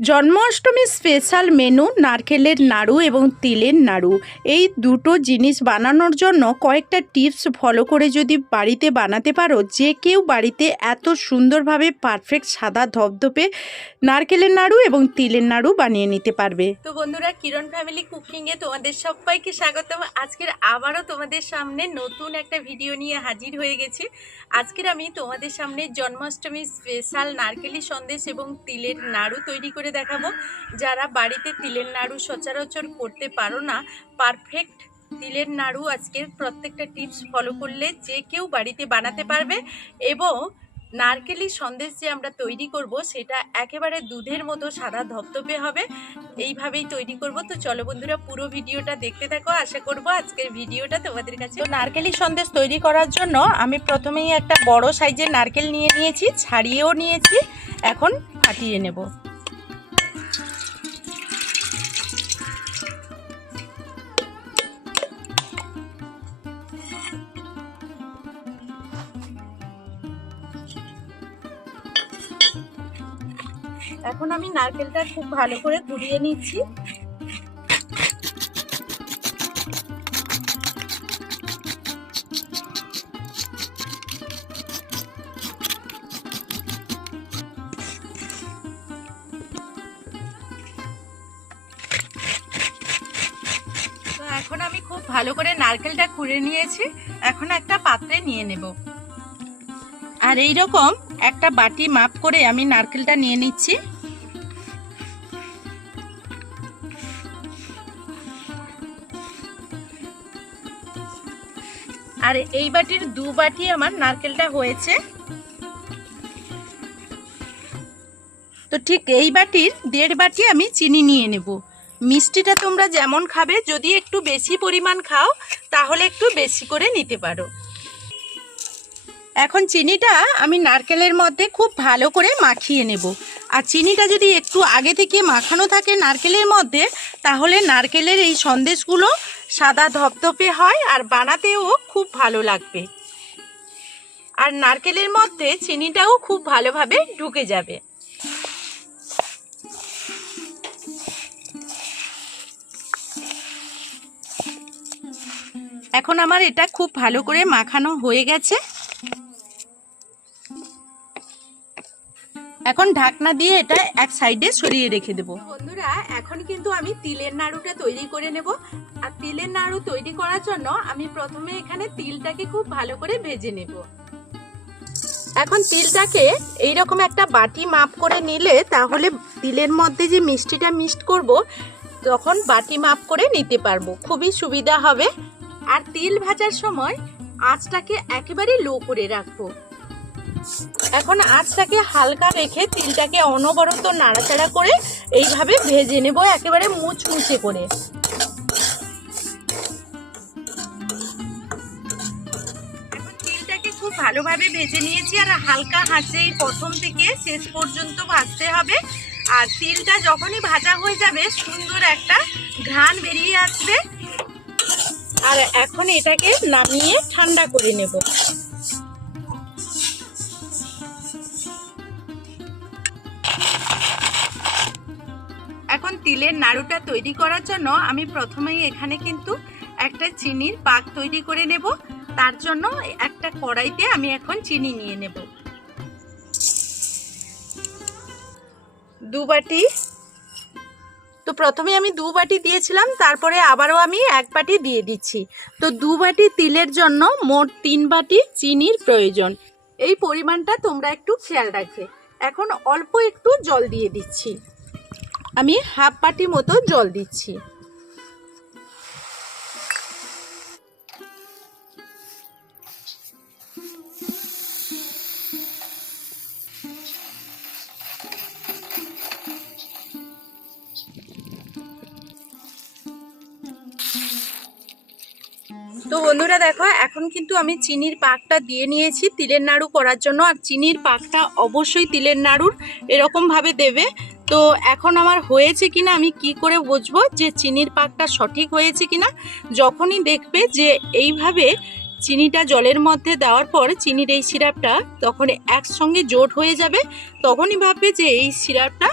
জন্মাষ্টমীর special menu নারকেলের নাড়ু এবং তিলের নাড়ু। এই দুটো জিনিস বানানোর জন্য কয়েকটা টিপস ফলো করে যদি বাড়িতে বানাতে পারো, যে কেউ বাড়িতে এত সুন্দরভাবে পারফেক্ট সাদা ধপধপে নারকেলের নাড়ু এবং তিলের নাড়ু বানিয়ে নিতে পারবে। তো বন্ধুরা, কিরণ ফ্যামিলি কুকিংয়ে তোমাদের সবাইকে স্বাগতম। আজকের আবারও তোমাদের সামনে নতুন একটা ভিডিও নিয়ে হাজির হয়ে গেছি। আজকের আমি তোমাদের সামনে জন্মাষ্টমী স্পেশাল নারকেলি সন্দেশ এবং তিলের নাড়ু তৈরি করে দেখাবো। যারা বাড়িতে তিলের নাড়ু সচরাচর করতে পারো না পারফেক্ট তিলের নাড়ু আজকের প্রত্যেকটা টিপস ফলো করলে যে কেউ বাড়িতে বানাতে পারবে এবং নারকেলি সন্দেশ যে আমরা তৈরি করব, সেটা একেবারে দুধের মতো সাদা ধপধপে হবে। এইভাবেই তৈরি করব। তো চলো বন্ধুরা, পুরো ভিডিওটা দেখতে থাকো। আশা করব আজকের ভিডিওটা তোমাদের কাছে নারকেলি সন্দেশ তৈরি করার জন্য আমি প্রথমেই একটা বড় সাইজের নারকেল নিয়ে নিয়েছি, ছাড়িয়েও নিয়েছি। এখন ফাটিয়ে নেব। এখন আমি নারকেলটা খুব ভালো করে ঘুরিয়ে নিচ্ছি। এখন আমি খুব ভালো করে নারকেলটা খুঁড়ে নিয়েছি। এখন একটা পাত্রে নিয়ে নেব। আর এই রকম একটা বাটি মাপ করে আমি নারকেলটা নিয়ে নিচ্ছি। আর এই বাটির দু বাটি আমার নারকেলটা হয়েছে। তো ঠিক এই বাটির দেড় বাটি আমি চিনি নিয়ে নেব। মিষ্টিটা তোমরা যেমন খাবে, যদি একটু বেশি পরিমাণ খাও, তাহলে একটু বেশি করে নিতে পারো। এখন চিনিটা আমি নারকেলের মধ্যে খুব ভালো করে মাখিয়ে নেব। আর চিনিটা যদি একটু আগে থেকে মাখানো থাকে নারকেলের মধ্যে, তাহলে নারকেলের এই সন্দেশগুলো সাদা ধপধপে হয় আর বানাতেও খুব ভালো লাগবে। আর নারকেলের মধ্যে চিনিটাও খুব ভালোভাবে ঢুকে যাবে। এখন আমার এটা খুব ভালো করে মাখানো হয়ে গেছে। এখন ঢাকনা দিয়ে এটা এক সাইডে সরিয়ে রেখে দেব। বন্ধুরা, এখন কিন্তু আমি তিলের নাড়ুটা তৈরি করে নেব। আর তিলের নাড়ু তৈরি করার জন্য আমি প্রথমে এখানে তিলটাকে খুব ভালো করে ভেজে নেব। এখন তিলটাকে এইরকম একটা বাটি মাপ করে নিলে তাহলে তিলের মধ্যে যে মিষ্টিটা মিক্সড করব, তখন বাটি মাপ করে নিতে পারব। খুবই সুবিধা হবে। আর তিল ভাজার সময় আঁচটাকে একেবারে লো করে রাখব। এখন আঁচটাকে হালকা রেখে তিলটাকে অনবরত নাড়াচাড়া করে এইভাবে ভেজে নেব একেবারে মুচমুচে করে। খুব ভালোভাবে ভেজে নিয়েছি আর হালকা হাঁচে প্রথম থেকে শেষ পর্যন্ত ভাজতে হবে। আর তিলটা যখনই ভাজা হয়ে যাবে সুন্দর একটা ঘ্রাণ বেরিয়ে আসবে। আর এখন এটাকে নামিয়ে ঠান্ডা করে নেব। এখন তিলের নাড়ুটা তৈরি করার জন্য আমি প্রথমেই এখানে কিন্তু একটা চিনির পাক তৈরি করে নেব। তার জন্য একটা কড়াইতে আমি এখন চিনি নিয়ে নেব। দু বাটি। তো প্রথমে আমি দু বাটি দিয়েছিলাম, তারপরে আবারও আমি এক বাটি দিয়ে দিচ্ছি। তো দু বাটি তিলের জন্য মোট তিন বাটি চিনির প্রয়োজন। এই পরিমাণটা তোমরা একটু খেয়াল রাখবে। এখন অল্প একটু জল দিয়ে দিচ্ছি। আমি হাফ পাটি মতো জল দিচ্ছি। বন্ধুরা দেখো, এখন কিন্তু আমি চিনির পাকটা দিয়ে নিয়েছি তিলের নাড়ু করার জন্য। আর চিনির পাকটা অবশ্যই তিলের নাড়ুর এরকমভাবে দেবে। তো এখন আমার হয়েছে কিনা, আমি কি করে বুঝব যে চিনির পাকটা সঠিক হয়েছে কিনা? যখনই দেখবে যে এইভাবে চিনিটা জলের মধ্যে দেওয়ার পর চিনির এই সিরাপটা তখন একসঙ্গে জোট হয়ে যাবে, তখনই ভাববে যে এই সিরাপটা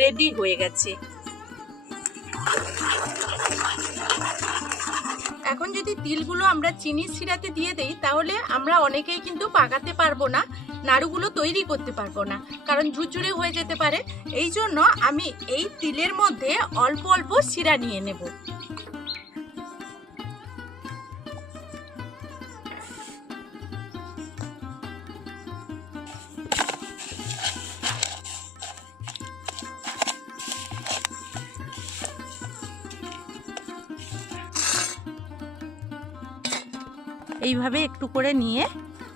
রেডি হয়ে গেছে। এখন যদি তিলগুলো আমরা চিনি সিরাতে দিয়ে দেই, তাহলে আমরা অনেকেই কিন্তু পাকাতে পারব না, নাড়ুগুলো তৈরি করতে পারব না, কারণ ঝুরঝুরে হয়ে যেতে পারে। এই জন্য আমি এই তিলের মধ্যে অল্প অল্প শিরা নিয়ে নেব। এইভাবে একটু করে নিয়ে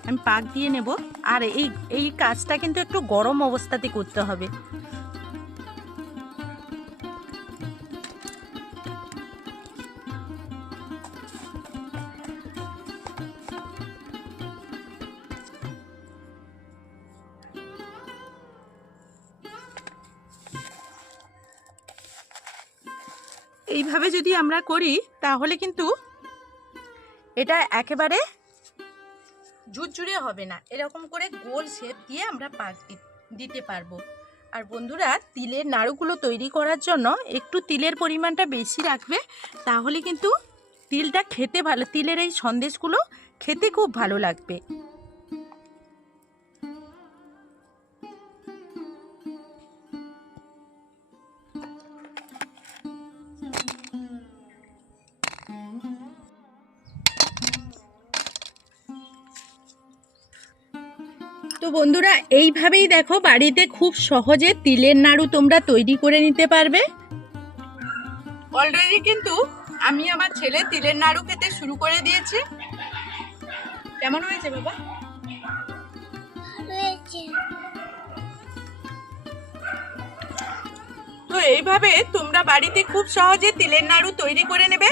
আমি পাক দিয়ে নেব। আর এই এই কাজটা কিন্তু একটু গরম অবস্থাতে করতে হবে। এইভাবে যদি আমরা করি, তাহলে কিন্তু এটা একেবারে ঝুরঝুরে হবে না। এরকম করে গোল শেপ দিয়ে আমরা পাক দিতে পারব। আর বন্ধুরা, তিলের নাড়ুগুলো তৈরি করার জন্য একটু তিলের পরিমাণটা বেশি রাখবে, তাহলে কিন্তু তিলটা খেতে ভালো তিলের এই সন্দেশগুলো খেতে খুব ভালো লাগবে। তো বন্ধুরা এইভাবেই দেখো বাড়িতে খুব সহজে তিলের নাড়ু তোমরা তৈরি করে নিতে পারবে। অলরেডি কিন্তু আমি আমার ছেলে তিলের নাড়ু খেতে শুরু করে দিয়েছি। কেমন হয়েছে বাবা? তো এইভাবে তোমরা বাড়িতে খুব সহজে তিলের নাড়ু তৈরি করে নেবে।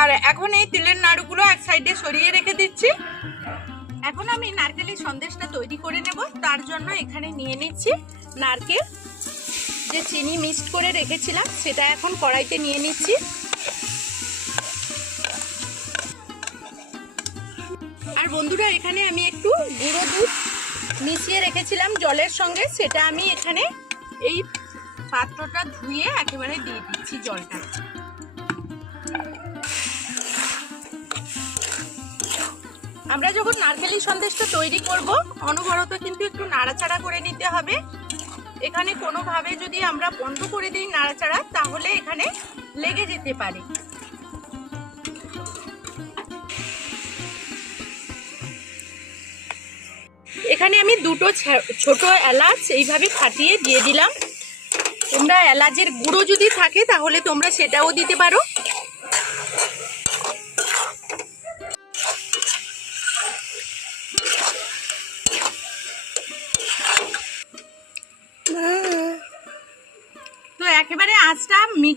আর এখন এই তিলের নাড়ুগুলো এক সাইডে সরিয়ে রেখে দিচ্ছি। এখন আমি নারকেলের সন্দেশটা তৈরি করে নেব। তার জন্য এখানে নিয়ে নিচ্ছি নারকেল। যে চিনি মিক্সড করে রেখেছিলাম, সেটা এখন কড়াইতে নিয়ে নিচ্ছি। আর বন্ধুরা, এখানে আমি একটু গুঁড়ো দুধ মিশিয়ে রেখেছিলাম জলের সঙ্গে। সেটা আমি এখানে এই পাত্রটা ধুয়ে একেবারে দিয়ে দিচ্ছি জলটা। আমরা যখন নারকেলি সন্দেশটা তৈরি করব, অনবরত কিন্তু একটু নাড়াচাড়া করে নিতে হবে। এখানে কোনোভাবে যদি আমরা বন্ধ করে দিই নাড়াচাড়া, তাহলে এখানে লেগে যেতে পারে। এখানে আমি দুটো ছোট এলাচ এইভাবে ফাটিয়ে দিয়ে দিলাম। তোমরা এলাচের গুঁড়ো যদি থাকে, তাহলে তোমরা সেটাও দিতে পারো।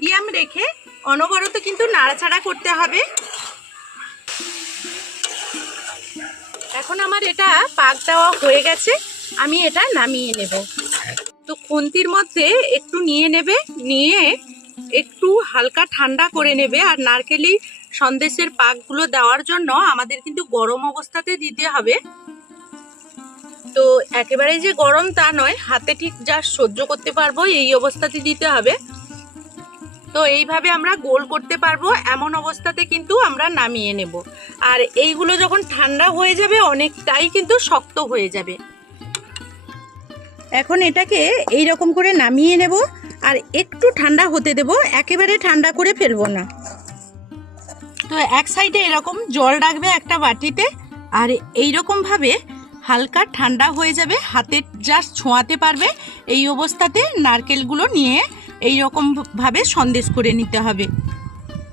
মিডিয়াম রেখে অনবরত কিন্তু নাড়াচাড়া করতে হবে। এখন আমার এটা পাক দেওয়া হয়ে গেছে, আমি এটা নামিয়ে নেব। তো খুন্তির মধ্যে একটু নিয়ে নেবে, নিয়ে একটু হালকা ঠান্ডা করে নেবে। আর নারকেলি সন্দেশের পাকগুলো দেওয়ার জন্য আমাদের কিন্তু গরম অবস্থাতে দিতে হবে। তো একেবারে যে গরম তা নয়, হাতে ঠিক যা সহ্য করতে পারব, এই অবস্থাতে দিতে হবে। তো এইভাবে আমরা গোল করতে পারব, এমন অবস্থাতে কিন্তু আমরা নামিয়ে নেব। আর এইগুলো যখন ঠান্ডা হয়ে যাবে, অনেকটাই কিন্তু শক্ত হয়ে যাবে। এখন এটাকে এই রকম করে নামিয়ে নেব, আর একটু ঠান্ডা হতে দেব, একেবারে ঠান্ডা করে ফেলব না। তো এক সাইডে এরকম জল রাখবে একটা বাটিতে, আর এই ভাবে হালকা ঠান্ডা হয়ে যাবে, হাতে জাস্ট ছোঁয়াতে পারবে, এই অবস্থাতে নারকেলগুলো নিয়ে এই রকম ভাবে সন্দেশ করে নিতে হবে।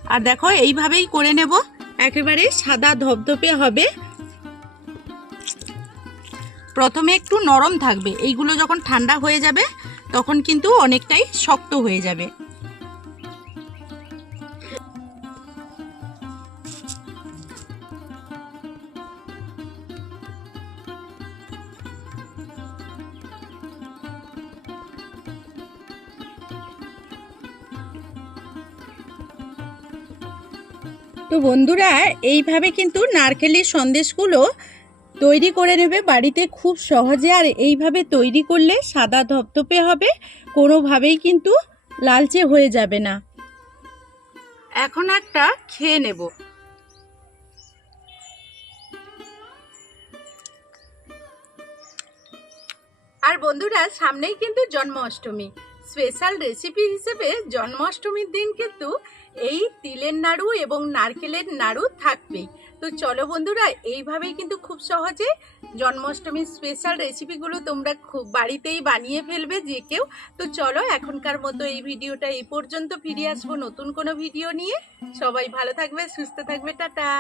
আর দেখো, এইভাবেই করে নেব। একেবারে সাদা ধপধপে হবে। প্রথমে একটু নরম থাকবে। এইগুলো যখন ঠান্ডা হয়ে যাবে, তখন কিন্তু অনেকটাই শক্ত হয়ে যাবে। তো বন্ধুরা, এইভাবে কিন্তু নারকেলের সন্দেশগুলো তৈরি করে নেবে বাড়িতে খুব সহজে, আর এইভাবে তৈরি করলে সাদা ধপধপে হবে, কোনোভাবেই কিন্তু লালচে হয়ে যাবে না। এখন একটা খেয়ে নেব। আর বন্ধুরা, সামনেই কিন্তু জন্মাষ্টমী। স্পেশাল রেসিপি হিসেবে জন্মাষ্টমীর দিন কিন্তু এই তিলের নাড়ু এবং নারকেলের নাড়ু থাকবেই। তো চলো বন্ধুরা, এইভাবেই কিন্তু খুব সহজে জন্মাষ্টমীর স্পেশাল রেসিপিগুলো তোমরা খুব বাড়িতেই বানিয়ে ফেলবে যে কেউ। তো চলো, এখনকার মতো এই ভিডিওটা এই পর্যন্ত ফিরে আসব নতুন কোনো ভিডিও নিয়ে। সবাই ভালো থাকবে, সুস্থ থাকবে, টাটা।